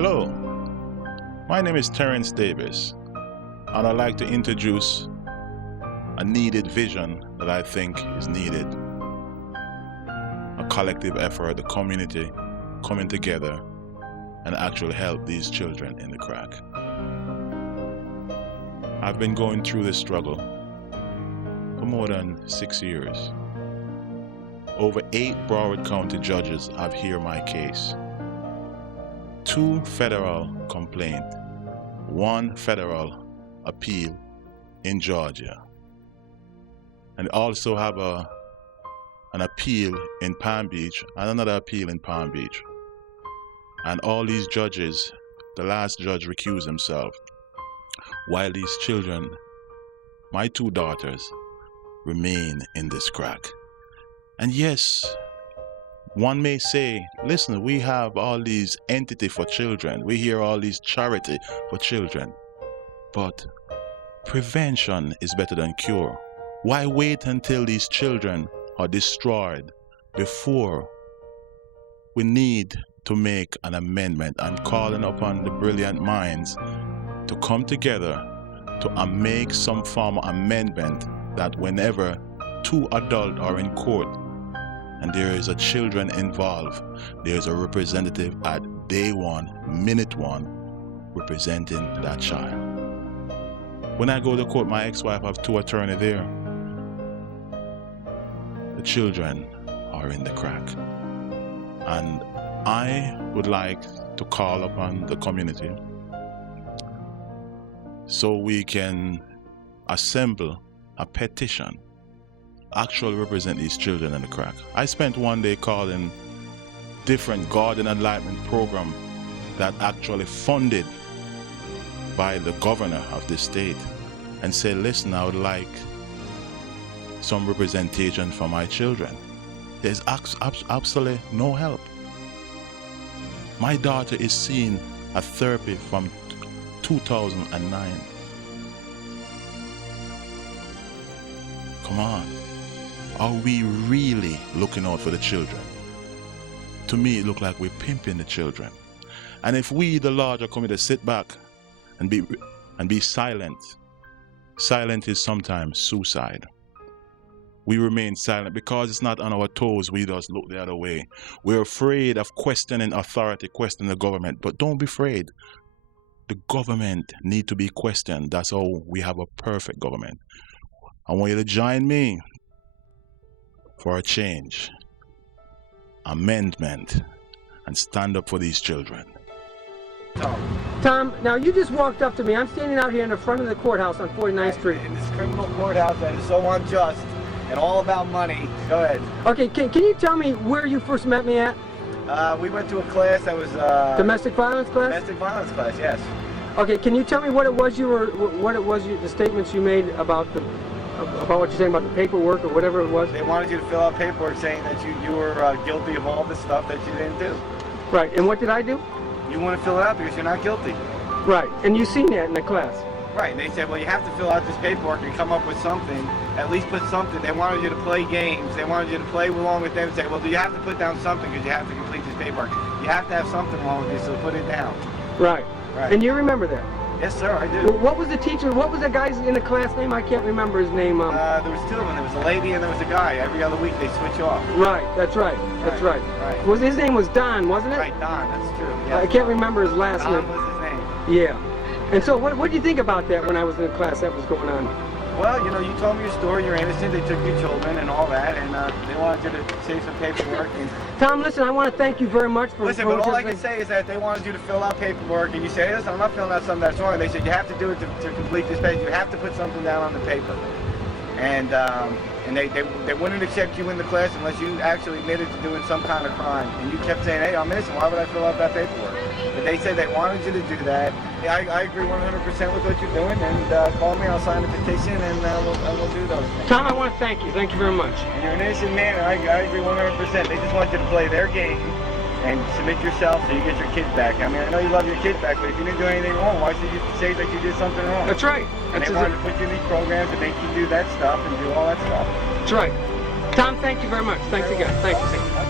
Hello, my name is Terence Davis, and I'd like to introduce a needed vision that I think is needed. A collective effort, the community coming together and actually help these children in the crack. I've been going through this struggle for more than 6 years. Over 8 Broward County judges have heard my case. 2 federal complaints, 1 federal appeal in Georgia. And also have an appeal in Palm Beach and another appeal in Palm Beach. And all these judges, the last judge recused himself, while these children, my 2 daughters, remain in this crack. And yes, one may say, listen, we have all these entity for children. We hear all these charity for children. But prevention is better than cure. Why wait until these children are destroyed before we need to make an amendment? I'm calling upon the brilliant minds to come together to make some form of amendment that whenever 2 adults are in court and there is a children involved, there is a representative at day 1, minute 1, representing that child. When I go to court, my ex-wife have 2 attorneys there. The children are in the crack. And I would like to call upon the community so we can assemble a petition actually represent these children in the crack. I spent one day calling different garden enlightenment program that actually funded by the governor of the state and said, listen, I would like some representation for my children. There's absolutely no help. My daughter is seeing a therapy from 2009. Come on. Are we really looking out for the children? To me, it looks like we're pimping the children. And if we, the larger community, sit back and be silent, silent is sometimes suicide. We remain silent because it's not on our toes. We just look the other way. We're afraid of questioning authority, questioning the government. But don't be afraid. The government need to be questioned. That's how we have a perfect government. I want you to join me for a change, amendment, and stand up for these children. Tom, now you just walked up to me. I'm standing out here in the front of the courthouse on 49th Street. In this criminal courthouse that is so unjust and all about money. Go ahead. Okay, can you tell me where you first met me at? We went to a class that was domestic violence class? Domestic violence class, yes. Okay, can you tell me what it was the statements you made about what you're saying about the paperwork or whatever it was? They wanted you to fill out paperwork saying that you were guilty of all the stuff that you didn't do. Right, and what did I do? You want to fill it out because you're not guilty. Right, and you seen that in the class? Right, and they said, well, you have to fill out this paperwork and come up with something, at least put something. They wanted you to play games. They wanted you to play along with them and say, well, do you have to put down something because you have to complete this paperwork? You have to have something wrong with you, so put it down. Right. And you remember that? Yes, sir, I do. What was the teacher, what was the guy's in the class name? I can't remember his name. There was 2 of them. There was a lady and there was a guy. Every other week they switch off. Right, that's right. That's right. Right. His name was Don, wasn't it? Right, Don, that's true. Yeah. I can't remember his last name. Don was his name. Yeah. And so what did you think about that when I was in the class that was going on? Well, you know, you told me your story, you're innocent, they took your children and all that, and they wanted you to save some paperwork. And Tom, listen, I want to thank you very much for... Listen, but all I can say is that they wanted you to fill out paperwork, and you say, listen, I'm not filling out something that's wrong. And they said, you have to do it to complete this page. You have to put something down on the paper. And they wouldn't accept you in the class unless you actually admitted to doing some kind of crime. And you kept saying, hey, I'm innocent, why would I fill out that paperwork? But they said they wanted you to do that. Yeah, I agree 100% with what you're doing, and call me, I'll sign a petition, and we'll do those things. Tom, I want to thank you. Thank you very much. And you're an innocent man, and I agree 100%. They just want you to play their game and submit yourself so you get your kids back. I mean, I know you love your kids back, but if you didn't do anything wrong, why should you say that you did something wrong? That's right. And they wanted to put you in these programs and make you do that stuff and do all that stuff. That's right. Tom, thank you very much. Thanks again. Thank you.